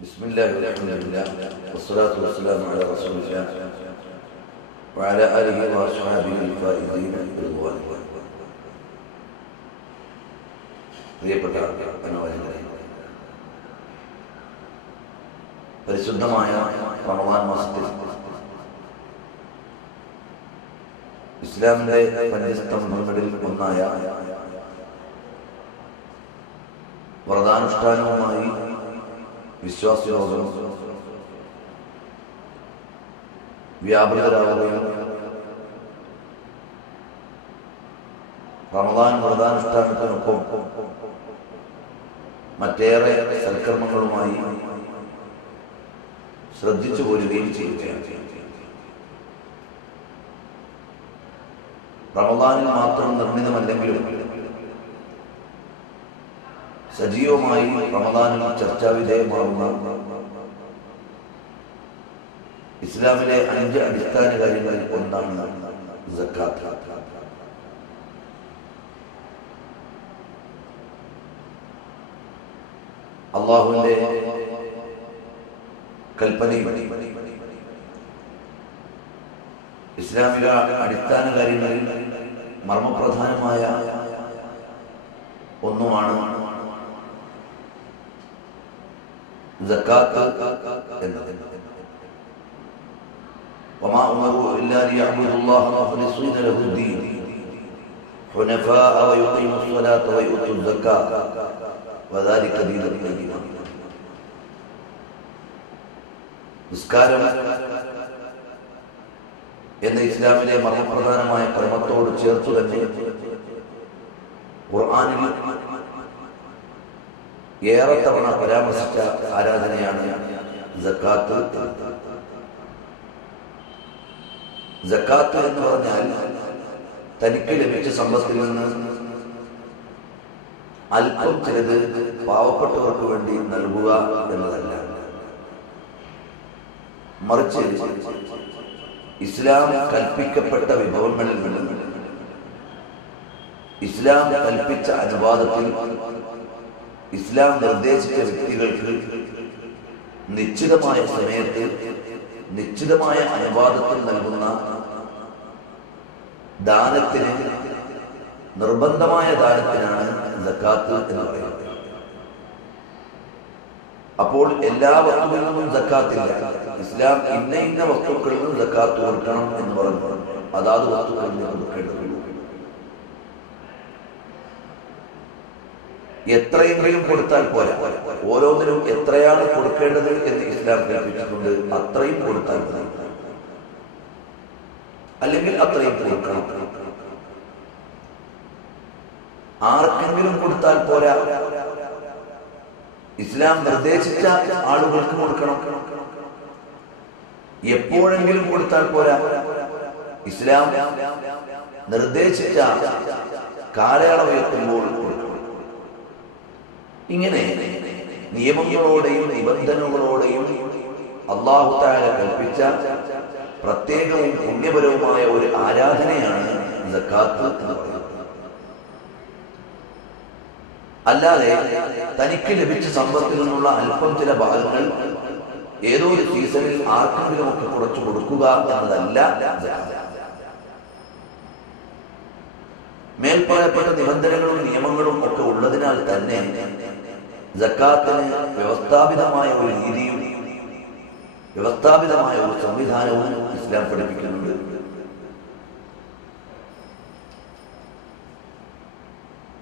بسم الله والحمد لله والصلاة والسلام على رسول الله وعلى آله وأصحابه الفائزين برضوان الله. പ്രിയപ്പെട്ട അനുവാചകരെ, പരിശുദ്ധമായ റമദാൻ മാസത്തിൽ ഇസ്ലാമിന്റെ പഞ്ചസ്തംഭങ്ങളിൽ ഒന്നായ വ്രതാനുഷ്ഠാനവുമായി വിശ്വാസലോകം വ്യാപൃതരാവുകയും റമദാൻ വ്രതാനുഷ്ഠാനത്തിനൊപ്പം മറ്റേറെ സൽക്കർമ്മങ്ങളുമായി ശ്രദ്ധിച്ചു പോരുകയും ചെയ്യുകയാണ്. റമദാനിൽ മാത്രം നിർമ്മിതമല്ലെങ്കിലും സജീവമായി റമദാനിൽ ചർച്ചാവിധേയമാകുന്ന ഇസ്ലാമിലെ 5 അടിസ്ഥാന കാര്യങ്ങളിൽ ഒന്നാണ് സക്കാത്ത്. അല്ലാഹുവിന്റെ കൽപ്പനയും ഇസ്ലാമിക അടിസ്ഥാന കാര്യങ്ങളിൽ മർമ്മപ്രധാനമായ ഒന്നുമാണ് സക്കാത്ത് എന്നത്. വമാ ഉമറു ഇല്ലാ ലിയഅ്ബുദുല്ലാഹ മുഖ്ലിസീന ലഹുദ്ദീൻ ഹുനഫാഅ വയുഖീമുസ്സലാത്ത വയുത്തുസ്സക്കാത്ത വദാലിക ദീനുൽ ഖയ്യിം. നിസ്കാരം എന്ന ഇസ്ലാമിലെ മർമ്മപ്രധാനമായ കർമ്മത്തോട് ചേർത്തു തന്നെ ഖുർആനിൽ ഏറെ തവണ പരാമർശിച്ച ആരാധനയാണ് സക്കാത്ത്. സക്കാത്ത് എന്ന് പറഞ്ഞാൽ തനിക്ക് ലഭിച്ച സമ്പത്തിൽ നിന്ന് അല്പം ചിലത് പാവപ്പെട്ടവർക്ക് വേണ്ടി നൽകുക എന്നതല്ല, മറിച്ച് ഇസ്ലാം കൽപ്പിക്കപ്പെട്ട വിഭവങ്ങളിൽ നിന്ന് ഇസ്ലാം കൽപ്പിച്ച അനുവാദത്തിൽ ഇസ്ലാം നിർദ്ദേശിച്ച വ്യക്തികൾക്ക് നിശ്ചിതമായ സമയത്ത് നിശ്ചിതമായ അനുവാദത്തിൽ നൽകുന്ന ദാനത്തിന്, നിർബന്ധമായ ദാനത്തിനാണ് സക്കാത്ത് എന്ന് പറയുന്നത്. അപ്പോൾ എല്ലാ വസ്തുക്കളിൽ നിന്നും സക്കാത്തില്ല. ഇസ്ലാം ഇന്ന വസ്തുക്കളിൽ നിന്നും സക്കാത്ത് കൊടുക്കണം എന്ന് പറഞ്ഞു അതാത് വസ്തുക്കളിൽ നിന്ന് കൊടുക്കേണ്ടതുള്ളൂ. എത്രയെങ്കിലും കൊടുത്താൽ പോരാ, ഓരോന്നിനും എത്രയാണ് കൊടുക്കേണ്ടത് എന്ന് ഇസ്ലാം കൽപ്പിച്ചിട്ടുണ്ട്. അത്രയും കൊടുത്താൽ മതി, അല്ലെങ്കിൽ അത്രയും കൊടുക്കണം. ആർക്കെങ്കിലും കൊടുത്താൽ പോരാ, ഇസ്ലാം നിർദ്ദേശിച്ച ആളുകൾക്ക് കൊടുക്കണം. എപ്പോഴെങ്കിലും കൊടുത്താൽ പോരാ, ഇസ്ലാം നിർദ്ദേശിച്ച കാലയളവ് എത്തുമ്പോൾ കൊടുക്കണം. ഇങ്ങനെ നിയമങ്ങളോടെയും നിബന്ധനകളോടെയും അല്ലാഹു തആല കൽപ്പിച്ച പ്രത്യേകവും പുണ്യപരവുമായ ഒരു ആരാധനയാണ് സക്കാത്ത് എന്ന് പറയുന്നത്. അല്ലാതെ തനിക്ക് ലഭിച്ച സമ്പത്തിൽ നിന്നുള്ള അല്പം ചില ഭാഗങ്ങൾ ഏതോ ഒരു സീസണിൽ ആർക്കെങ്കിലും ഒക്കെ കുറച്ചു കൊടുക്കുക എന്നതല്ല സക്കാത്ത്. മേൽപ്പറയപ്പെട്ട നിബന്ധനകളും നിയമങ്ങളും ഒക്കെ ഉള്ളതിനാൽ തന്നെ സക്കാത്തിന് വ്യവസ്ഥാപിതമായ ഒരു രീതിയും വ്യവസ്ഥാപിതമായ ഒരു സംവിധാനവും ഇസ്ലാം പഠിപ്പിക്കുന്നുണ്ട്.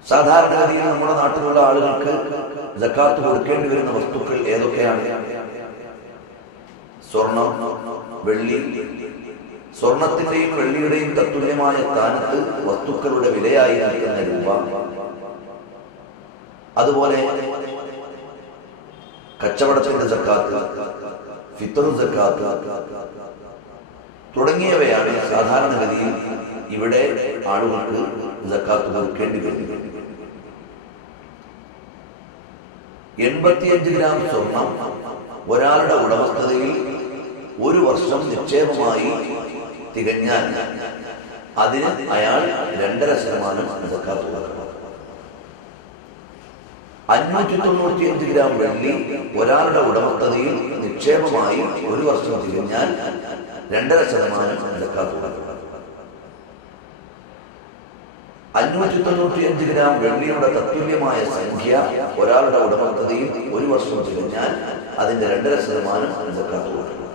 സാധാരണഗതിയിൽ നമ്മുടെ നാട്ടിലുള്ള ആളുകൾക്ക് സക്കാത്ത് കൊടുക്കേണ്ടി വരുന്ന വസ്തുക്കൾ ഏതൊക്കെയാണ്? സ്വർണം, വെള്ളി. സ്വർണത്തിന്റെയും വെള്ളിയുടെയും തത്തുല്യമായ സ്ഥാനത്ത് വസ്തുക്കളുടെ വിലയായി നിൽക്കുന്ന രൂപ, അതുപോലെ കച്ചവടത്തിന്റെ സക്കാത്ത്, ഫിത്ർ സക്കാത്ത് തുടങ്ങിയവയാണ് സാധാരണഗതിയിൽ ഇവിടെ ആളുകൾക്ക് സക്കാത്ത് കൊടുക്കേണ്ടി വരുന്നത്. 85 ഗ്രാം സ്വർണം ഒരാളുടെ ഉടമസ്ഥതയിൽ ഒരു വർഷം നിക്ഷേപമായി തികഞ്ഞാൽ അതിന് അയാൾ 2.5% സക്കാത്ത് കൊടുക്കണം. 595 ഗ്രാം വെള്ളി ഒരാളുടെ ഉടമസ്ഥതയിൽ നിക്ഷേപമായി ഒരു വർഷം തികഞ്ഞാൽ 2.5% സക്കാത്ത് കൊടുക്കണം. 595 ഗ്രാം വെള്ളിയുടെ തത്തുല്യമായ സംഖ്യ ഒരാളുടെ ഉടമസ്ഥതയിൽ ഒരു വർഷം തികഞ്ഞാൽ അതിന്റെ 2.5% സക്കാത്ത് കൊടുക്കണം.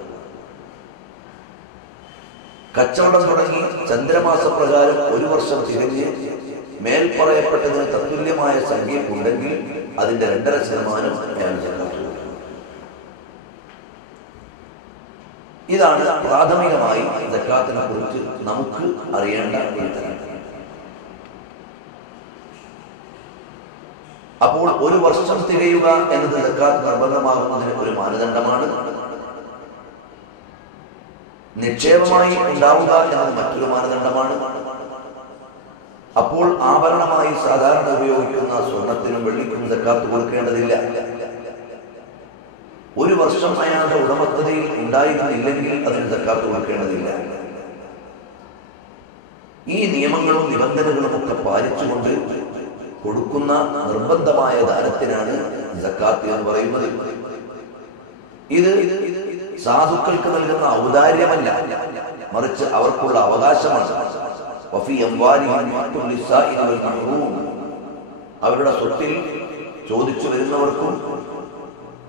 കച്ചവടം തുടങ്ങി ചന്ദ്രമാസ പ്രകാരം ഒരു വർഷം തികഞ്ഞ് മേൽപ്പറയപ്പെട്ടതിന് തത്തുല്യമായ സംഖ്യ ഉണ്ടെങ്കിൽ അതിന്റെ 2.5% അയാൾ സക്കാത്ത് കൊടുക്കണം. ഇതാണ് പ്രാഥമികമായി സക്കാത്തിനെ കുറിച്ച് നമുക്ക് അറിയേണ്ട ഒരു തരം. അപ്പോൾ ഒരു വർഷം തികയുക എന്നത് സക്കാത്ത് നിർബന്ധമാകുന്നതിന് ഒരു മാനദണ്ഡമാണ്. നിക്ഷേപമായി ഉണ്ടാവുക എന്നത് മറ്റൊരു മാനദണ്ഡമാണ്. അപ്പോൾ ആഭരണമായി സാധാരണ ഉപയോഗിക്കുന്ന സ്വർണത്തിനും വെള്ളിക്കും സക്കാത്ത് കൊടുക്കേണ്ടതില്ല. ഒരു വർഷം അയാളുടെ ഉടമസ്ഥതയിൽ ഉണ്ടായിരുന്നില്ലെങ്കിൽ അതിന് സക്കാത്ത് കൊടുക്കേണ്ടതില്ല. ഈ നിയമങ്ങളും നിബന്ധനകളും ഒക്കെ പാലിച്ചുകൊണ്ട് കൊടുക്കുന്ന നിർബന്ധമായ ദാനത്തിനാണ് സക്കാത്ത് എന്ന് പറയുന്നത്. ഇത് സാധുക്കൾക്ക് നൽകുന്ന ഔദാര്യമല്ല, മറിച്ച് അവർക്കുള്ള അവകാശമാണ്. അവരുടെ സ്വത്തിൽ ചോദിച്ചു വരുന്നവർക്കും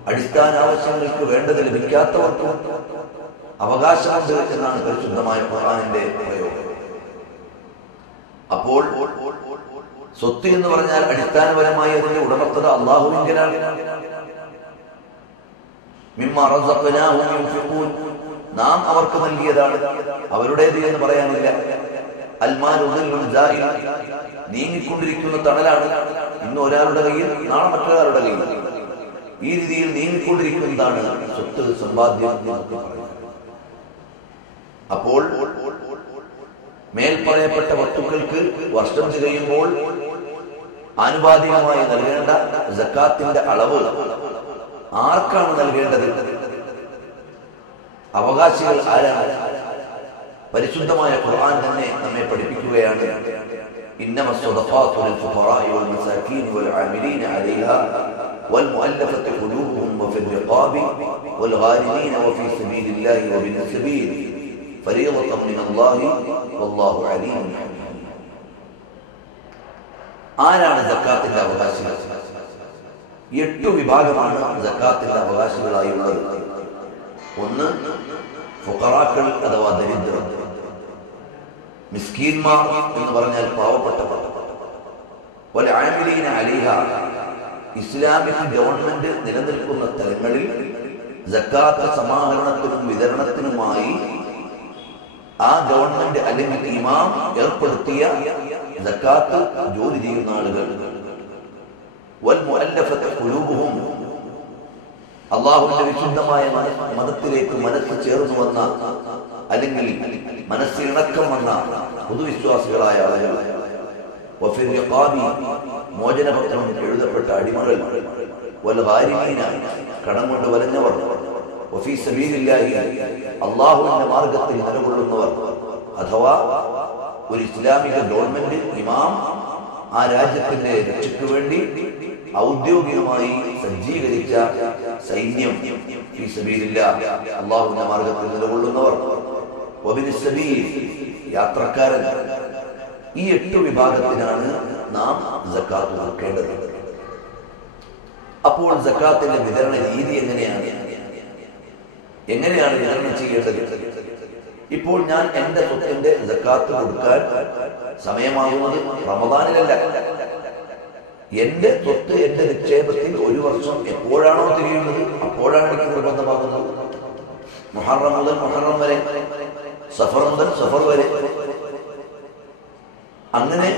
അടിസ്ഥാന ആവശ്യങ്ങൾക്ക് വേണ്ടത് ലഭിക്കാത്തവർക്കും അവകാശമുണ്ട് എന്നാണ് പരിശുദ്ധമായ ഖുർആനിന്റെ പ്രയോഗം. അപ്പോൾ സ്വത്ത് എന്ന് പറഞ്ഞാൽ അടിസ്ഥാനപരമായി അതിന്റെ ഉടമസ്ഥത അല്ലാഹുവിങ്കലാണ്. നാം അവർക്ക് നൽകിയതാണ്, അവരുടേത് എന്ന് പറയാനില്ല. നീങ്ങിക്കൊണ്ടിരിക്കുന്ന തണലാണ്. ഇന്ന് ഒരാളുടെ കയ്യിൽ, നാളെ മറ്റൊരാളുടെ കയ്യിൽ. ഈ രീതിയിൽ നീങ്ങിക്കൊണ്ടിരിക്കുന്നതാണ് സ്വത്ത് സമ്പാദ്യം. അപ്പോൾ മേൽപ്പറയപ്പെട്ട വസ്തുക്കൾക്ക് വർഷം തികയുമ്പോൾ ആനുപാതികമായി നൽകേണ്ട സക്കാത്തിന്റെ അളവ് ആർക്കാണ് നൽകേണ്ടത്? അവകാശികൾ ആരാണ്? പരിശുദ്ധമായ ഖുർആൻ തന്നെ നമ്മെ പഠിപ്പിക്കുകയാണ്. ഇന്നമസ്സദഖാതു ലിൽഫുഖറാഇ വൽമസാകീൻ വൽആമിലീന അലൈഹാ വൽമുഅല്ലഫത്തി ഖുലൂബുഹും വഫിർ റിഖാബി വൽഗാരിമീന വഫീ സബീലില്ലാഹി വബിൻ സബീൽ ഫരീളതൻ മിനല്ലാഹി വല്ലാഹു അലീമുൻ ഹകീം. ആരാണ് സക്കാത്തിന്റെ അവകാശികൾ? 8 വിഭാഗമാണ് സക്കാത്തിന്റെ അവകാശികളായുള്ളത്. ഒന്ന്, ഫുഖറാക്കൾ അഥവാ ദരിദ്രർ. മിസ്കീന്മാർ എന്ന് പറഞ്ഞാൽ പാവപ്പെട്ടവർ. വൽആമിലീന അലൈഹാ, ഇസ്ലാമിക് ഗവൺമെന്റ് നിലനിൽക്കുന്ന സ്ഥലങ്ങളിൽ സക്കാത്ത് സമാഹരണത്തിനും വിതരണത്തിനുമായി ആ ഗവൺമെന്റ് അല്ലെങ്കിൽ ഇമാം ഏർപ്പെടുത്തിയ സക്കാത്ത് ജോലി ചെയ്യുന്ന ആളുകൾ. വൽമുഅല്ലഫത്തി ഖുലൂബുഹും, അല്ലാഹുവിന്റെ വിശുദ്ധമായ മതത്തിലേക്ക് മനസ്സ് ചേർന്നു വന്ന അല്ലെങ്കിൽ മനസ്സിണക്കം വന്ന പൊതുവിശ്വാസികളായ ആളുകൾ. വഫിർ റിഖാബി, മോചനപത്രം എഴുതപ്പെട്ട അടിമകൾ. വൽഗാരിമീന, കടം കൊണ്ട് വലഞ്ഞവർ. വഫീ സബീലില്ലാഹി, അല്ലാഹുവിന്റെ മാർഗത്തിൽ നിലകൊള്ളുന്നവർ. അഥവാ ഒരു ഇസ്ലാമിക ഗവൺമെന്റ് ഇമാം ആ രാജ്യത്തിന്റെ രക്ഷയ്ക്ക് വേണ്ടി ഔദ്യോഗികമായി സജ്ജീകരിച്ച സൈന്യം. ഫീ സബീലില്ലാഹ്, അല്ലാഹുവിന്റെ മാർഗത്തിൽ നിലകൊള്ളുന്നവർ. വബിൻ സബീൽ, യാത്രക്കാരൻ. ഈ 8 വിഭാഗത്തിനാണ് നാം സക്കാത്ത് കൊടുക്കേണ്ടത്. അപ്പോൾ സക്കാത്തിന്റെ വിതരണ രീതി എങ്ങനെയാണ് വിതരണം ചെയ്യേണ്ടത്? ഇപ്പോൾ ഞാൻ എന്റെ സ്വത്തിന്റെ സക്കാത്ത് കൊടുക്കാൻ സമയമാകുന്നത് റമദാനിലല്ല. എന്റെ സ്വത്ത്, എന്റെ നിക്ഷേപത്തിൽ ഒരു വർഷം എപ്പോഴാണോ തിരിയുന്നത് അപ്പോഴാണ് എനിക്ക് നിർബന്ധമാകുന്നത്. മുഹറം മുതൽ മുഹറം വരെ, സഫർ മുതൽ സഫർ വരെ. അങ്ങനെ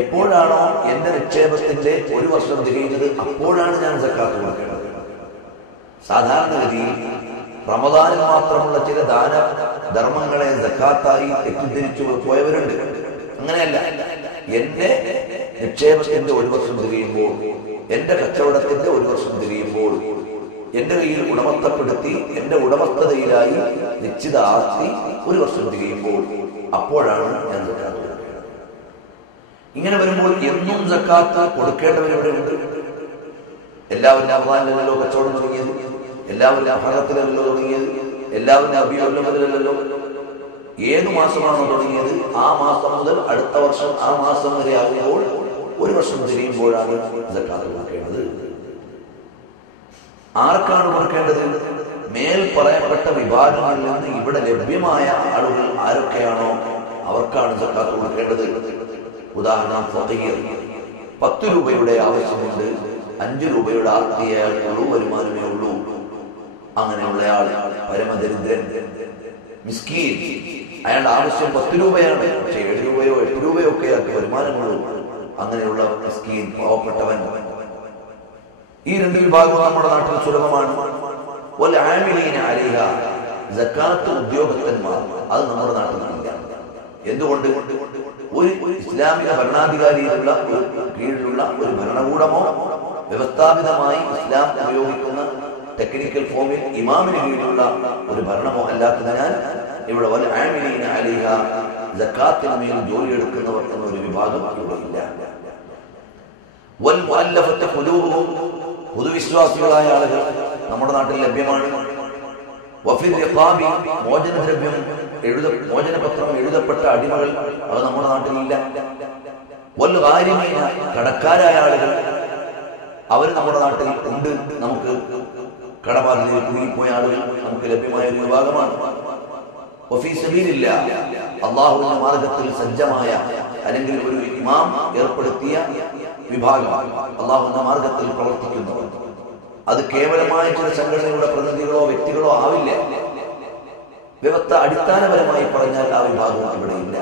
എപ്പോഴാണോ എന്റെ നിക്ഷേപത്തിന്റെ ഒരു വർഷം തികയുന്നത് അപ്പോഴാണ് ഞാൻ സക്കാത്ത് കൊടുക്കേണ്ടത്. സാധാരണഗതിയിൽ റമദാനിൽ മാത്രമുള്ള ചില ദാന ധർമ്മങ്ങളെ സക്കാത്തായി തെറ്റിദ്ധരിച്ചു പോയവരുണ്ട്. അങ്ങനെയല്ല. എന്റെ നിക്ഷേപത്തിന്റെ ഒരു വർഷം തികയുമ്പോൾ, എന്റെ കച്ചവടത്തിന്റെ ഒരു വർഷം തികയുമ്പോൾ, എന്റെ കയ്യിൽ ഉടമസ്ഥപ്പെടുത്തി എന്റെ ഉടമസ്ഥതയിലായി നിശ്ചിത ആസ്തി ഒരു വർഷം തികയുമ്പോൾ അപ്പോഴാണ് ഞാൻ സക്കാത്ത് കൊടുക്കേണ്ടത്. ഇങ്ങനെ വരുമ്പോൾ എന്നും സക്കാത്ത് കൊടുക്കേണ്ടവരെവിടെയുണ്ട്? എല്ലാവരും റമദാനിലല്ലോ കച്ചവടം തുടങ്ങിയത്, എല്ലാവരും അഫറത്തിലല്ലോ തുടങ്ങിയത്, എല്ലാവരും റബീഉൽ ഏത് മാസമാണോ തുടങ്ങിയത് ആ മാസം മുതൽ അടുത്ത വർഷം ആ മാസം വരെ ആകുമ്പോൾ ഒരു വർഷം തിരിയുമ്പോഴാണ് സക്കാത്ത് കൊടുക്കേണ്ടത്. ആർക്കാണ് കൊടുക്കേണ്ടത്? മേൽ പറയപ്പെട്ട വിഭാഗങ്ങളിൽ നിന്ന് ഇവിടെ ലഭ്യമായ ആളുകൾ ആരൊക്കെയാണോ അവർക്കാണ് സക്കാത്ത് കൊടുക്കേണ്ടത്. ഉദാഹരണം, ഫഖീർ 10 രൂപയുടെ ആവശ്യമുണ്ട്, 5 രൂപയുടെ ആർത്തിയയാൾക്കുള്ളൂ, വരുമാനമേ ഉള്ളൂ, അങ്ങനെയുള്ളയാൾ പരമദരിദ്രൻ. മിസ്കീൻ, അയാളുടെ ആവശ്യം 10 രൂപയാണ്, പക്ഷെ 7 രൂപയോ 8 രൂപയോ ഒക്കെ ആൾക്ക് വരുമാനമുള്ളൂ, അങ്ങനെയുള്ള മിസ്കീൻ, പാവപ്പെട്ടവൻ. ഈ 2 വിഭാഗവും നമ്മുടെ നാട്ടിൽ സുലഭമാണ്. സക്കാത്ത് ഉദ്യോഗസ്ഥന്മാർ, അത് നമ്മുടെ നാട്ടിലില്ല. എന്തുകൊണ്ട്? ഒരു ഇസ്ലാമിക ഭരണാധികാരിയിലുള്ള കീഴിലുള്ള ഒരു ഭരണകൂടമോ വ്യവസ്ഥാപിതമായി ഇസ്ലാം ഉപയോഗിക്കുന്ന ടെക്നിക്കൽ ഫോമിൽ ഇമാമിന് കീഴിലുള്ള ഒരു ഭരണമോ അല്ലാത്തതിനാൽ ഇവിടെ സക്കാത്തിന് മേൽ ജോലിയെടുക്കുന്നവർ എന്നൊരു വിഭാഗം ഇവിടെ ഇല്ല. പൊതുവിശ്വാസികളായ ആളുകൾ നമ്മുടെ നാട്ടിൽ ലഭ്യമാണ്. മോചനദ്രവ്യം മോചനപത്രം എഴുതപ്പെട്ട അടിമകൾ, അത് നമ്മുടെ നാട്ടിലില്ല. കടക്കാരായ ആളുകൾ, അവർ നമ്മുടെ നാട്ടിൽ ഉണ്ട്. നമുക്ക് കടബാധ്യതയിൽ കുടുങ്ങിപ്പോയ ആളുകൾ നമുക്ക് ലഭ്യമായ ഒരു വിഭാഗമാണ്. അള്ളാഹുവിന്റെ മാർഗത്തിൽ സജ്ജമായ അല്ലെങ്കിൽ ഒരു ഇമാം ഏർപ്പെടുത്തിയ വിഭാഗം, അള്ളാഹുവിന്റെ മാർഗത്തിൽ പ്രവർത്തിക്കുന്നവർ. അത് കേവലമായ ചില സംഘടനകളുടെ പ്രതിനിധികളോ വ്യക്തികളോ ആവില്ല. വ്യവസ്ഥ അടിസ്ഥാനപരമായി പറഞ്ഞാൽ ആ വിഭാഗം ഇവിടെ ഇല്ല.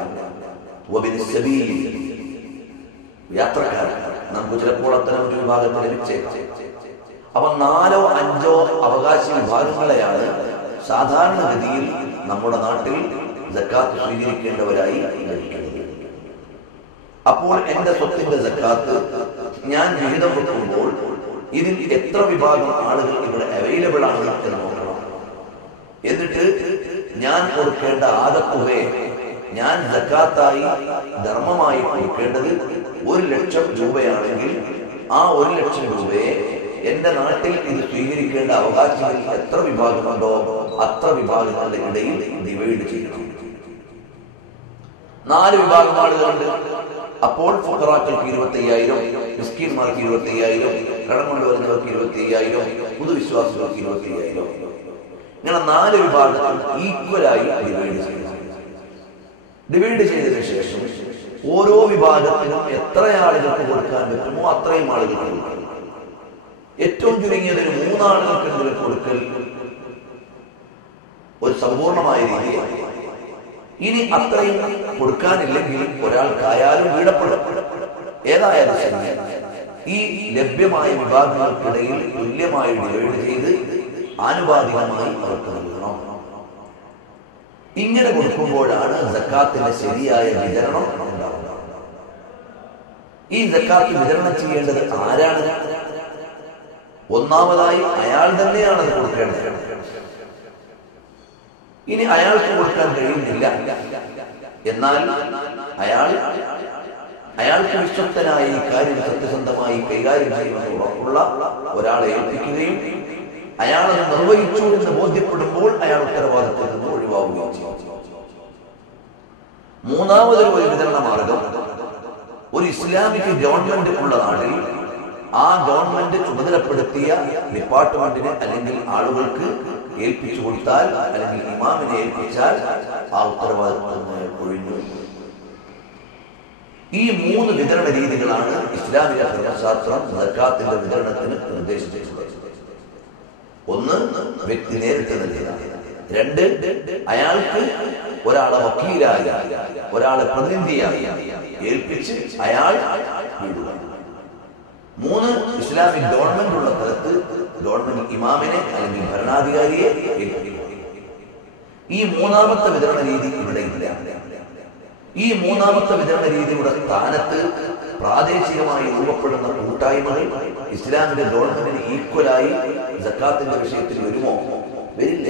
യാത്രക്കാരൻ നമുക്ക് ചിലപ്പോൾ അത്തരം ഒരു വിഭാഗത്തിൽ ലഭിച്ചേക്കാം. അപ്പൊ 4ഓ 5ഓ അവകാശി വിഭാഗങ്ങളെയാണ് സാധാരണഗതിയിൽ നമ്മുടെ നാട്ടിൽ സക്കാത്ത് സ്വീകരിക്കേണ്ടവരായി ലഭിക്കുന്നത്. അപ്പോൾ എന്റെ സ്വത്തിന്റെ സക്കാത്ത് ഞാൻ വിഹിതം വെക്കുമ്പോൾ ഇതിൽ എത്ര വിഭാഗം ആളുകൾ ഇവിടെ അവൈലബിൾ ആണ് എന്ന് നോക്കണം. എന്നിട്ട് ഞാൻ കൊടുക്കേണ്ട ആകത്തുകയെ ഞാൻ സക്കാത്തായി ധർമ്മമായി കൊടുക്കേണ്ടത് 1,00,000 രൂപയാണെങ്കിൽ ആ 1,00,000 രൂപയെ എന്റെ നാട്ടിൽ ഇത് സ്വീകരിക്കേണ്ട അവകാശങ്ങളിൽ എത്ര വിഭാഗമുണ്ടോ അത്ര വിഭാഗങ്ങളുടെ ഇടയിൽ ഡിവൈഡ് ചെയ്യണം. 4 വിഭാഗം ആളുകളുണ്ട്. അപ്പോൾ ഫുഖറാക്കൾക്ക് 25,000, മിസ്കീന്മാർക്ക് 25,000, കടം കൊണ്ടുവരുന്നവർക്ക് 25,000, പുതുവിശ്വാസികൾക്ക് 25,000. ഇങ്ങനെ 4 വിഭാഗത്തിൽ ഈക്വലായി ഡിവൈഡ് ചെയ്യണം. ഡിവൈഡ് ചെയ്തതിനു ശേഷം ഓരോ വിഭാഗത്തിനും എത്ര ആളുകൾക്ക് കൊടുക്കാൻ പറ്റുമോ അത്രയും ആളുകൾക്ക് കൊടുക്കണം. ഏറ്റവും ചുരുങ്ങിയതിന് 3 ആളുകൾക്കെങ്കിലും കൊടുക്കൽ ഒരു സമ്പൂർണമായ രീതിയാണ്. ഇനി അത്രയും കൊടുക്കാനില്ലെങ്കിൽ ഒരാൾക്കായാലും വീടപ്പെടും. ഏതായാലും ശരി, ഈ ലഭ്യമായ വിഭാഗങ്ങൾക്കിടയിൽ തുല്യമായി ഡിവൈഡ് ചെയ്ത് ആനുപാതികമായി അവർക്ക് നൽകണം. ഇങ്ങനെ കൊടുക്കുമ്പോഴാണ് സക്കാത്തിന്റെ ശരിയായ വിതരണം ഉണ്ടാവുക. ഈ സക്കാത്ത് വിതരണം ചെയ്യേണ്ടത് ആരാണ്? ഒന്നാമതായി അയാൾ തന്നെയാണ് അത് കൊടുക്കേണ്ടത്. ഇനി അയാൾക്ക് കൊടുക്കാൻ കഴിയുന്നില്ല, എന്നാൽ അയാൾക്ക് വിശ്വസ്തനായ ഈ കാര്യം സത്യസന്ധമായി കൈകാര്യം ചെയ്യുമെന്ന് ഉറപ്പുള്ള ഒരാളെ ഏൽപ്പിക്കുകയും അയാൾ അത് നിർവഹിച്ചു എന്ന് ബോധ്യപ്പെടുമ്പോൾ അയാൾ ഉത്തരവാദിത്തത്തിൽ നിന്ന് ഒഴിവാവുകയും ചെയ്യും. മൂന്നാമതൊരു വിതരണ മാർഗം, ഒരു ഇസ്ലാമിക ഗവൺമെന്റ് ഉള്ള നാട്ടിൽ ആ ഗവൺമെന്റ് ചുമതലപ്പെടുത്തിയ ഡിപ്പാർട്ട്മെന്റിന് അല്ലെങ്കിൽ ആളുകൾക്ക് ഏൽപ്പിച്ചു കൊടുത്താൽ അല്ലെങ്കിൽ ഇമാമിനെ ഏൽപ്പിച്ചാൽ ആ ഉത്തരവാദിത്വം ഒഴിഞ്ഞു. ഈ 3 വിതരണ രീതികളാണ് ഇസ്ലാമിക ധർമ്മശാസ്ത്രം സക്കാത്തിന്റെ വിതരണത്തിന് നിർദ്ദേശിച്ചിട്ടുള്ളത്. 1, വ്യക്തി നേരിട്ട് നൽകുക. 2, അയാൾക്ക് ഒരാളെ വക്കീലായി ഒരാളെ പ്രതിനിധിയായി ഏൽപ്പിച്ച് അയാൾ വിടുക. 3, ഇസ്ലാമിക് ഗവൺമെന്റ് ഉള്ള സ്ഥലത്ത് ഗവൺമെന്റ് ഇമാമിനെ അല്ലെങ്കിൽ ഭരണാധികാരിയെ ഏൽപ്പിക്കുക. ഈ 3ാമത്തെ വിതരണ രീതി ഇവിടെ ഇല്ല. ഈ 3ാമത്തെ വിതരണ രീതിയുടെ സ്ഥാനത്ത് പ്രാദേശികമായി രൂപപ്പെടുന്ന കൂട്ടായ്മകൾ ഇസ്ലാമിന്റെ ഗവൺമെന്റിന് ഈക്വലായി സക്കാത്തിന്റെ വിഷയത്തിൽ വരുമോ? വരില്ല.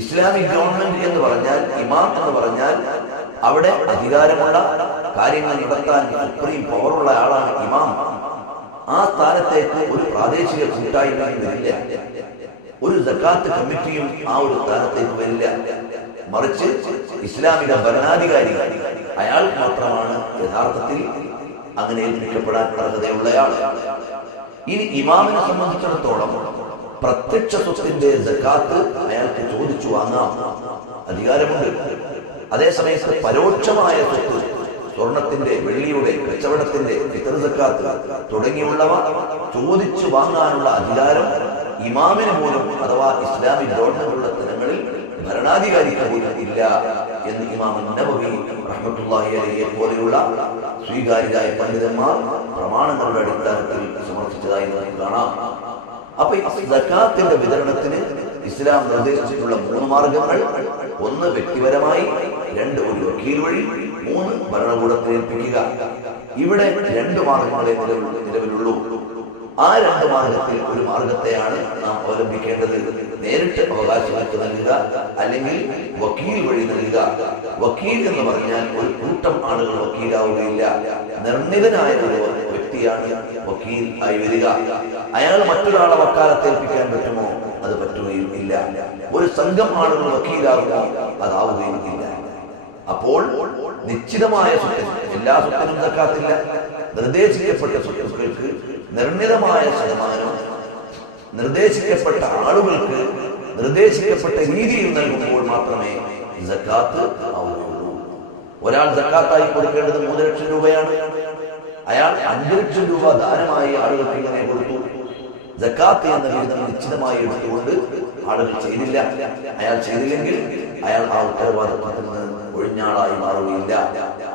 ഇസ്ലാമിക് ഗവൺമെന്റ് എന്ന് പറഞ്ഞാൽ, ഇമാം എന്ന് പറഞ്ഞാൽ അവിടെ അധികാരമുള്ള കാര്യങ്ങൾ നടത്താൻ സുപ്രീം പവറുള്ള ആളാണ് ഇമാം. ആ സ്ഥാനത്തേക്ക് ഒരു പ്രാദേശിക കൂട്ടായ്മയും വരില്ല, ഒരു സക്കാത്ത് കമ്മിറ്റിയും ആ ഒരു സ്ഥാനത്തേക്ക് വരില്ല. മറിച്ച് ഇസ്ലാമിക ഭരണാധികാരി അയാൾ മാത്രമാണ് യഥാർത്ഥത്തിൽ അങ്ങനെ ഏൽപ്പിക്കപ്പെടാൻ അർഹതയുള്ളയാൾ. ഇനി ഇമാമിനെ സംബന്ധിച്ചിടത്തോളം പ്രത്യക്ഷ സ്വത്തിന്റെ സക്കാത്ത് അയാൾക്ക് ചോദിച്ചു വാങ്ങാം, അധികാരമുണ്ട്. അതേസമയത്ത് പരോക്ഷമായ സ്വത്ത്, സ്വർണത്തിന്റെ, വെള്ളിയുടെ, കച്ചവടത്തിന്റെ, ഫിത്ർ സക്കാത്ത് തുടങ്ങിയുള്ളവ ചോദിച്ചു വാങ്ങാനുള്ള അധികാരം ഇമാമിന് പോലും അഥവാ ഇസ്ലാമിക് ഗവൺമെന്റുള്ള സ്ഥലങ്ങളിൽ ഭരണാധികാരിക്ക് പോലും ഇല്ല എന്ന് ഇമാം നബവി റഹ്മത്തുള്ളാഹി അലൈഹി പോലെയുള്ള സ്വീകാര്യരായ പണ്ഡിതന്മാർ പ്രമാണങ്ങളുടെ അടിസ്ഥാനത്തിൽ സമർത്ഥിച്ചതായി നമുക്ക് കാണാം. അപ്പൊ സക്കാത്തിന്റെ വിതരണത്തിന് ഇസ്ലാം നിർദ്ദേശിച്ചിട്ടുള്ള 3 മാർഗങ്ങൾ: 1 വ്യക്തിപരമായി, 2 ഒരു വക്കീൽ വഴി, 3 ഭരണകൂടത്തെ ഏൽപ്പിക്കുക. ഇവിടെ 2 മാർഗങ്ങളെ നിലവിലുള്ളൂ. ആ 2 മാർഗത്തിൽ ഒരു മാർഗത്തെയാണ് നാം അവലംബിക്കേണ്ടത്. നേരിട്ട് അവകാശമാക്കി നൽകുക, അല്ലെങ്കിൽ വക്കീൽ വഴി നൽകുക. വക്കീൽ എന്ന് പറഞ്ഞാൽ ഒരു കൂട്ടം ആളുകൾ വക്കീലാവുകയില്ല. നിർണിതനായ ഒരു വ്യക്തിയാണ് വക്കീൽ ആയി വരിക. അയാൾ മറ്റൊരാളെ വക്കാലത്തേൽപ്പിക്കാൻ പറ്റുമോ? അത് പറ്റുകയും ഇല്ല. ഒരു സംഘം ആളുകൾ വക്കീലാകുമോ? അതാവുകയും ഇല്ല. അപ്പോൾ നിശ്ചിതമായ സ്വത്ത്, എല്ലാ സ്വത്തിനും സക്കാത്തില്ല. നിർദ്ദേശിക്കപ്പെട്ട സ്വത്തുക്കൾക്ക് നിർണിതമായ ശതമാനം നിർദ്ദേശിക്കപ്പെട്ട ആളുകൾക്ക് നിർദ്ദേശിക്കപ്പെട്ട രീതിയിൽ നൽകുമ്പോൾ മാത്രമേ സക്കാത്ത് ആവുകയുള്ളൂ. ഒരാൾ സക്കാത്തായി കൊടുക്കേണ്ടത് 3 ലക്ഷം രൂപയാണ്. അയാൾ 5 ലക്ഷം രൂപ ദാനമായി ആളുകൾക്ക് ഇങ്ങനെ കൊടുത്തു. സക്കാത്ത് എന്ന വിഹിതം നിശ്ചിതമായി എടുത്തുകൊണ്ട് ആളുകൾ ചെയ്തില്ല. അയാൾ ചെയ്തില്ലെങ്കിൽ അയാൾ ആ ഉത്തരവാദിത്വത്തിൽ നിന്ന് ഒഴിഞ്ഞാളായി മാറുകയില്ല.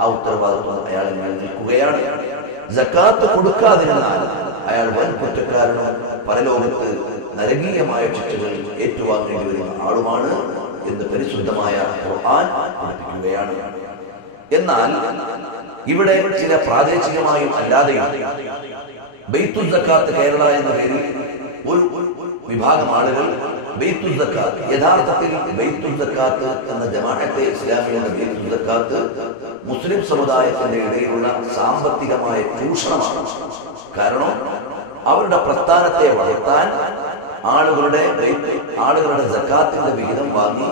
ആ ഉത്തരവാദിത്വം അയാൾ നിൽക്കുകയാണ്. സക്കാത്ത് കൊടുക്കാതിരുന്നാൽ അയാൾ വൻ കുറ്റക്കാരനും പരലോകത്ത് നരകീയമായ ശിക്ഷകൾ ഏറ്റുവാങ്ങേണ്ടി വരുന്ന ആളുമാണ് എന്ന് പരിശുദ്ധമായ ഖുർആൻ പഠിപ്പിക്കുകയാണ്. എന്നാൽ ഇവിടെ ചില പ്രാദേശികമായും അല്ലാതെയും ബൈത്തുൽ സക്കാത്ത് കേരള എന്ന പേരിൽ ഒരു വിഭാഗം ആളുകൾ ബൈത്തുൽ സക്കാത്ത്, യഥാർത്ഥത്തിൽ ബൈത്തുൽ സക്കാത്ത് എന്ന ജമാഅത്തെ ഇസ്ലാമിയുടെ ബൈത്തുൽ സക്കാത്ത് മുസ്ലിം സമുദായത്തിന്റെ ഇടയിലുള്ള സാമ്പത്തികമായ ചൂഷണമാണ്. കാരണം അവരുടെ പ്രസ്ഥാനത്തെ വളർത്താൻ ആളുകളുടെ സക്കാത്തിന്റെ വിഹിതം വാങ്ങി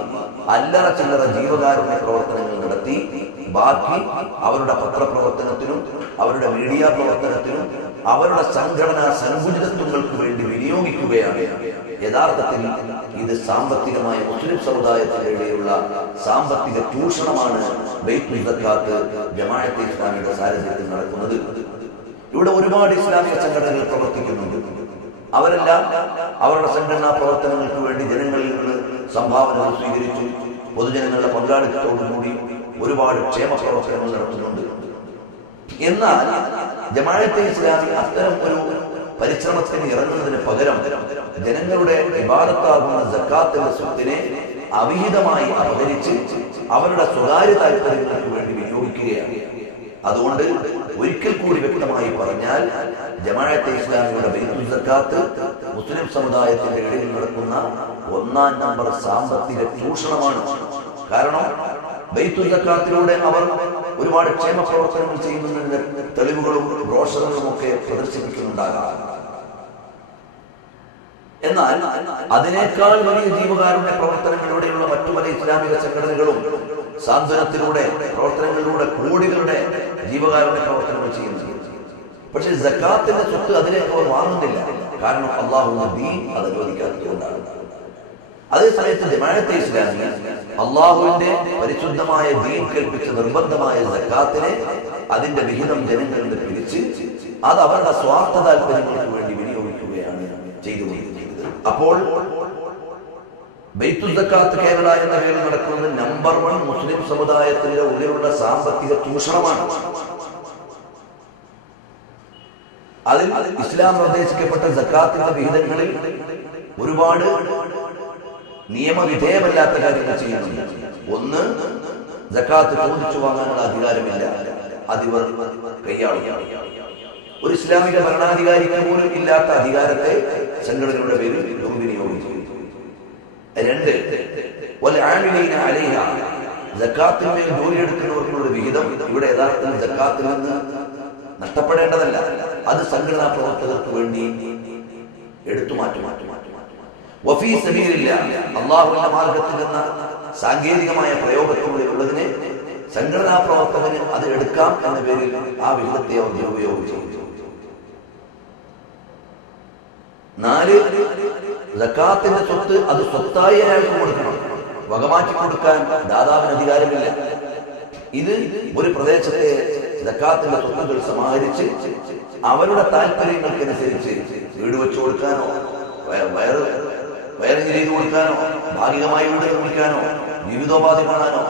അല്ലറ ചില്ലറ ജീവകാരുണ്യ പ്രവർത്തനങ്ങൾ നടത്തി ബാക്കി അവരുടെ പത്രപ്രവർത്തനത്തിനും അവരുടെ മീഡിയ പ്രവർത്തനത്തിനും അവരുടെ സംഘടനാ സങ്കുചിതത്വങ്ങൾക്ക് വേണ്ടി വിനിയോഗിക്കുകയാണ്. യഥാർത്ഥത്തിൽ ഇത് സാമ്പത്തികമായ മുസ്ലിം സമുദായത്തിന്റെ ഇടയിലുള്ള സാമ്പത്തിക ചൂഷണമാണ് ബൈത്തുൽ സക്കാത്ത് ജമാഅത്തെ ഇസ്ലാമിയുടെ സാരഥ്യത്തിൽ നടക്കുന്നത്. ഇവിടെ ഒരുപാട് ഇസ്ലാമിക സംഘടനകൾ പ്രവർത്തിക്കുന്നുണ്ട്. അവരെല്ലാം അവരുടെ സംഘടനാ പ്രവർത്തനങ്ങൾക്ക് വേണ്ടി ജനങ്ങളിൽ നിന്ന് സംഭാവനകൾ സ്വീകരിച്ചു പൊതുജനങ്ങളുടെ പങ്കാളിത്തത്തോടുകൂടി ഒരുപാട് ക്ഷേമ പ്രവർത്തനങ്ങൾ നടത്തുന്നുണ്ട്. എന്നാൽ ജമാഅത്തെ ഇസ്ലാമി അത്തരം ഒരു പരിശ്രമത്തിന് ഇറങ്ങുന്നതിന് പകരം ജനങ്ങളുടെ ഇബാദത്താകുന്ന സക്കാത്തിന്റെ സ്വത്തിനെ അവിഹിതമായി അപഹരിച്ച് അവരുടെ സ്വകാര്യ താല്പര്യങ്ങൾക്ക് വേണ്ടി വിനിയോഗിക്കുകയാണ്. അതുകൊണ്ട് ഒരിക്കൽ കൂടി വ്യക്തമായി പറഞ്ഞാൽ ജമാഅത്തെ ഇസ്ലാമിയുടെ ബൈത്തുൽ സക്കാത്ത് മുസ്ലിം സമുദായത്തിന്റെ ഇടയിൽ നടക്കുന്ന 1-ാം നമ്പർ സാമ്പത്തിക ചൂഷണമാണ്. കാരണം ബൈത്തുൽ സക്കാത്തിലൂടെ അവർ ഒരുപാട് ക്ഷേമ പ്രവർത്തനങ്ങൾ ചെയ്യുന്നതിന്റെ തെളിവുകളും ബ്രോഷറുകളും ഒക്കെ പ്രദർശിപ്പിക്കുന്നുണ്ടാകാം. എന്നാൽ അതിനേക്കാൾ വലിയ ജീവകാരുണ്യ പ്രവർത്തനങ്ങളിലൂടെയുള്ള മറ്റു പല ഇസ്ലാമിക സംഘടനകളും സാന്ത്വനത്തിലൂടെ പ്രവർത്തനങ്ങളിലൂടെ കോടികളുടെ ജീവകാരുണ്യ പ്രവർത്തനങ്ങൾ ചെയ്യുന്നു. പക്ഷെ സക്കാത്തിന്റെ സ്വത്ത് അതിലേക്ക് അവർ വാങ്ങുന്നില്ല. കാരണം അള്ളാഹുവിന്റെ ദീൻ അത് അനുവദിക്കാത്തതുകൊണ്ടാണ്. അതേസമയത്ത് ജമാഅത്തെ ഇസ്ലാമി അള്ളാഹുവിന്റെ പരിശുദ്ധമായ ദീൻ കൽപ്പിച്ച നിർബന്ധമായ സക്കാത്തിനെ അതിന്റെ വിഹിതം ജനങ്ങളിൽ നിന്ന് പിരിച്ച് അത് അവരുടെ സ്വാർത്ഥ താല്പര്യങ്ങൾക്ക് വേണ്ടി വിനിയോഗിക്കുകയാണ് ചെയ്തുകൊണ്ടിരിക്കുന്നത്. അപ്പോൾ ബൈത്തുൽ സക്കാത്ത് കേരള എന്ന പേരിൽ നടക്കുന്നത് നമ്പർ 1 മുസ്ലിം സമുദായത്തിന്റെ ഉള്ളിലുള്ള സാമ്പത്തിക ചൂഷണമാണ്. അതിൽ ഇസ്ലാം നിർദ്ദേശിക്കപ്പെട്ട സക്കാത്തിന്റെ വിഹിതങ്ങളിൽ ഒരുപാട് നിയമവിധേയമല്ലാത്ത കാര്യങ്ങൾ ചെയ്യുന്നുണ്ട്. ഒന്ന്, സക്കാത്ത് ചോദിച്ചു വാങ്ങാനുള്ള അധികാരമില്ല, അതിവർ കൈയാളുകയാണ്. ഒരു ഇസ്ലാമിക ഭരണാധികാരിക്ക് പോലും ഇല്ലാത്ത അധികാരത്തെ സംഘടനയുടെ പേരിൽ ദുർവിനിയോഗിച്ചു. 2, സക്കാത്തിന്മേൽ ജോലിയെടുക്കുന്നവർക്കുള്ള വിഹിതം ഇവിടെ യഥാർത്ഥത്തിൽ സക്കാത്തിൽ നിന്ന് നഷ്ടപ്പെടേണ്ടതല്ല, അത് സംഘടനാ പ്രവർത്തകർക്ക് വേണ്ടി എടുത്തു മാറ്റി വഫീ സബീലില്ലാഹ്, അല്ലാഹുവിന്റെ മാർഗത്തിൽ എന്ന സാങ്കേതികമായ പ്രയോഗത്തിലുള്ളതിനെ സംഘടനാ പ്രവർത്തകന് അത് എടുക്കാം എന്ന പേരിൽ ആ വിഹിതത്തെ അവർ ദുരുപയോഗിച്ചു. 4, സക്കാത്തിന്റെ സ്വത്ത് അത് സ്വത്തായി അയാൾക്ക് കൊടുക്കണം. വകമാറ്റി കൊടുക്കാൻ ദാതാവിന് അധികാരമില്ല. ഇത് ഒരു പ്രദേശത്തെ സക്കാത്തിന്റെ സ്വത്തുകൾ സമാഹരിച്ച് അവരുടെ താല്പര്യങ്ങൾക്കനുസരിച്ച് വീട് വെച്ചു കൊടുക്കാനോ വയറിങ് ചെയ്തു കൊടുക്കാനോ ഭാഗികമായി വീട് നിർമ്മിക്കാനോ ജീവിതോപാധി കാണാനോ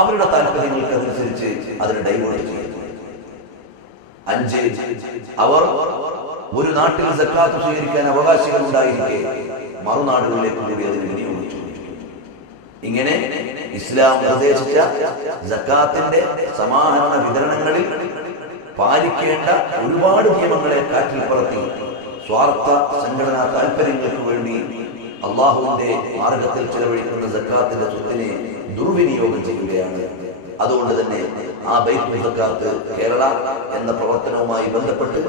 അവരുടെ താല്പര്യങ്ങൾക്കനുസരിച്ച് അതിന് ഡൈവേർട്ട് ചെയ്യുന്നു. 5, അവർ ഒരു നാട്ടിൽ സക്കാത്ത് സ്വീകരിക്കാൻ അവകാശികൾ ഉണ്ടായിരിക്കെ മറുനാടുകളിലേക്ക് കൂടി അതിന് വിനിയോഗിച്ചു. ഇങ്ങനെ ഇസ്ലാം നിർദ്ദേശിച്ച സക്കാത്തിന്റെ സമാഹരണ വിതരണങ്ങളിൽ പാലിക്കേണ്ട ഒരുപാട് നിയമങ്ങളെ കാറ്റിൽ പറത്തി സ്വാർത്ഥ സംഘടനാ താല്പര്യങ്ങൾക്ക് വേണ്ടി അള്ളാഹുവിന്റെ മാർഗത്തിൽ ചെലവഴിക്കുന്ന സക്കാത്തിന്റെ സ്വത്തിനെ ദുർവിനിയോഗം ചെയ്യുകയാണ്. അതുകൊണ്ട് തന്നെ ആ ബൈത്തുൽ സക്കാത്ത് കേരള എന്ന പ്രവർത്തനവുമായി ബന്ധപ്പെട്ട്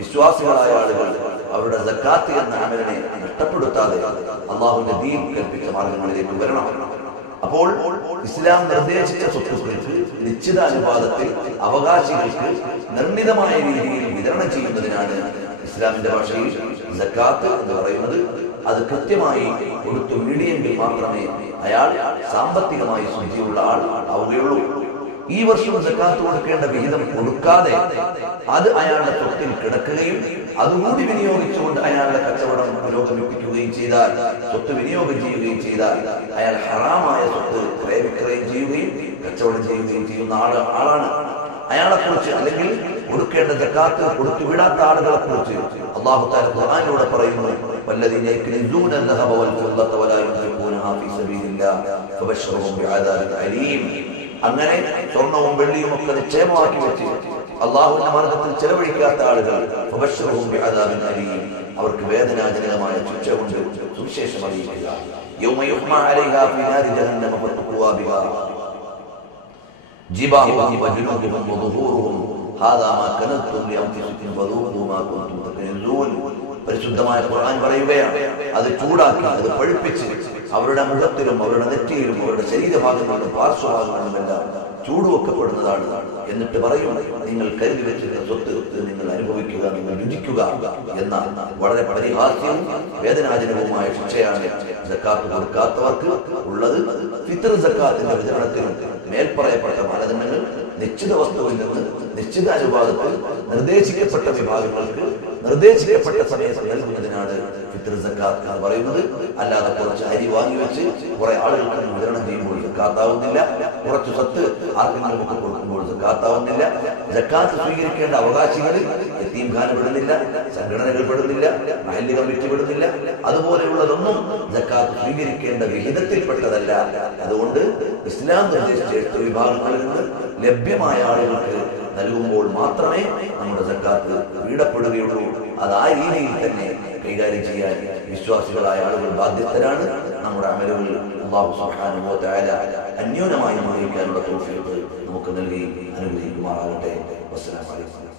വിശ്വാസികളായ ആളുകൾ അവരുടെ സക്കാത്ത് എന്ന അമലിനെ നഷ്ടപ്പെടുത്താതെ അള്ളാഹുവിന്റെ ദീൻ കൽപ്പിച്ച മാർഗങ്ങളിലേക്ക് വരണം. അപ്പോൾ ഇസ്ലാം നിർദ്ദേശിച്ച സ്വത്തുക്കൾക്ക് നിശ്ചിത അനുപാതത്തിൽ അവകാശികൾക്ക് നിർണിതമായ രീതിയിൽ വിതരണം ചെയ്യുന്നതിനാണ് ഇസ്ലാമിന്റെ ഭാഷയിൽ സക്കാത്ത് എന്ന് പറയുന്നത്. അത് കൃത്യമായി കൊടുത്തു വീടിയെങ്കിൽ മാത്രമേ അയാൾ സാമ്പത്തികമായി ശുദ്ധിയുള്ള ആൾ ആവുകയുള്ളൂ. ഈ വർഷം സക്കാത്ത് കൊടുക്കേണ്ട വിഹിതം കൊടുക്കാതെ അത് അയാളുടെ സ്വത്തിൽ കിടക്കുകയും അതുകൂടി വിനിയോഗിച്ചുകൊണ്ട് അയാളുടെ കച്ചവടം പുരോഗമിപ്പിക്കുകയും ചെയ്താൽ, സ്വത്ത് വിനിയോഗം ചെയ്യുകയും ചെയ്താൽ അയാൾ ഹറാമായ സ്വത്ത് ക്രയവിക്രയം ചെയ്യുകയും കച്ചവടം ചെയ്യുകയും ചെയ്യുന്ന ആളാണ്. അയാളെ കുറിച്ച് അല്ലെങ്കിൽ കൊടുക്കേണ്ട സക്കാത്ത് കൊടുത്തു വിടാത്ത ആളുകളെ കുറിച്ച് അല്ലാഹു തആല ഖുർആനിലൂടെ പറയുന്നു, വല്ലദീന യക്നിസൂന അൽ-ദഹബ വൽ-ഫിദ്ദത വലാ യുൻഫിഖൂനഹാ ഫീ സബീലില്ലാഹ് ഫബശ്ശിർഹും ബിഅദാബിൻ അലീം. അങ്ങനെ സ്വർണവും വെള്ളിയും ഒക്കെ നിക്ഷേപമാക്കി വെച്ച് അള്ളാഹുവിന്റെ മാർഗത്തിൽ ചെലവഴിക്കാത്ത ആളുകൾ ഫബശ്ശിർഹും ബിഅദാബിൻ അലീം, അവർക്ക് വേദനാജനകമായ ശിക്ഷ കൊണ്ട് സുവിശേഷം അറിയിക്കുക. യൗമ യുഹ്മാ അലൈഹാ ഫീ നാരി ജഹന്നമ ഫതുഖ്വാ ബിഹാ ജിബാഹുഹും വജുനൂബുഹും വദുഹൂറുഹും ഹാദാ മാ കനതും ലിഅൻഫുസികും ഫദൂഖൂ മാ കുൻതും തകനസൂൻ. പരിശുദ്ധമായ ഖുർആൻ പറയുകയാണ്, അത് ചൂടാക്കി അത് പഴുപ്പിച്ച് അവരുടെ മുഖത്തിലും അവരുടെ നെറ്റിയിലും അവരുടെ ശരീരഭാഗങ്ങളിലും പാർശ്വഭാഗങ്ങളിലുമെല്ലാം ചൂടുവെക്കപ്പെടുന്നതാണ്. എന്നിട്ട് പറയും, നിങ്ങൾ കരുതി വെച്ചിരുന്ന സ്വത്ത് നിങ്ങൾ അനുഭവിക്കുക, നിങ്ങൾ രുചിക്കുക എന്ന വളരെ പരിഹാസ്യവും വേദനാജനകവുമായ ശിക്ഷയാണ് സക്കാത്ത് കൊടുക്കാത്തവർക്ക് ഉള്ളത്. ഫിത്ർ സക്കാത്തിന്റെ വിതരണത്തിനും മേൽപ്പറയപ്പെട്ട മാനദണ്ഡങ്ങൾ നിശ്ചിത വസ്തുവിൽ നിന്ന് നിശ്ചിത അനുപാതത്തിൽ നിർദ്ദേശിക്കപ്പെട്ട വിഭാഗങ്ങൾക്ക് നിർദ്ദേശിക്കപ്പെട്ട സമയത്ത് നൽകുന്നതിനാണ് ഫിത്ർ സക്കാത്ത് എന്ന് പറയുന്നത്. അല്ലാതെ കുറച്ച് അരി വാങ്ങി വെച്ച് കുറെ ആളുകൾക്ക് വിതരണം ചെയ്യുമ്പോൾ സക്കാത്താവുന്നില്ല, കുറച്ച് സ്വത്ത് ആർക്കെങ്കിലും ഒക്കെ കൊടുക്കുമ്പോൾ സക്കാത്താവുന്നില്ല. സക്കാത്ത് സ്വീകരിക്കേണ്ട അവകാശികളിൽ യതീംഖാന പെടുന്നില്ല, സംഘടനകൾ പെടുന്നില്ല, മഹല്ല് കമ്മിറ്റി പെടുന്നില്ല. അതുപോലെയുള്ളതൊന്നും സക്കാത്ത് സ്വീകരിക്കേണ്ട വിഹിതത്തിൽപ്പെട്ടതല്ല. അതുകൊണ്ട് ഇസ്ലാം നിർദ്ദേശിച്ച 8 വിഭാഗങ്ങളിൽ നിന്ന് ലഭ്യമായ ആളുകൾക്ക് നൽകുമ്പോൾ മാത്രമേ നമ്മുടെ സക്കാത്ത് വീടപ്പെടുകയുള്ളൂ. അത് ആ രീതിയിൽ തന്നെ കൈകാര്യം ചെയ്യാൻ വിശ്വാസികളായ ആളുകൾ ബാധ്യസ്ഥരാണ്. നമ്മുടെ അമലുകൾ അല്ലാഹു സുബ്ഹാനഹു വ തആല അന്യോന്യമായി നിർവഹിക്കാനുള്ള തൗഫീഖ് നമുക്ക് നൽകി അനുഗ്രഹിക്കുമാറാകട്ടെ. വസ്സലാമു അലൈക്കും.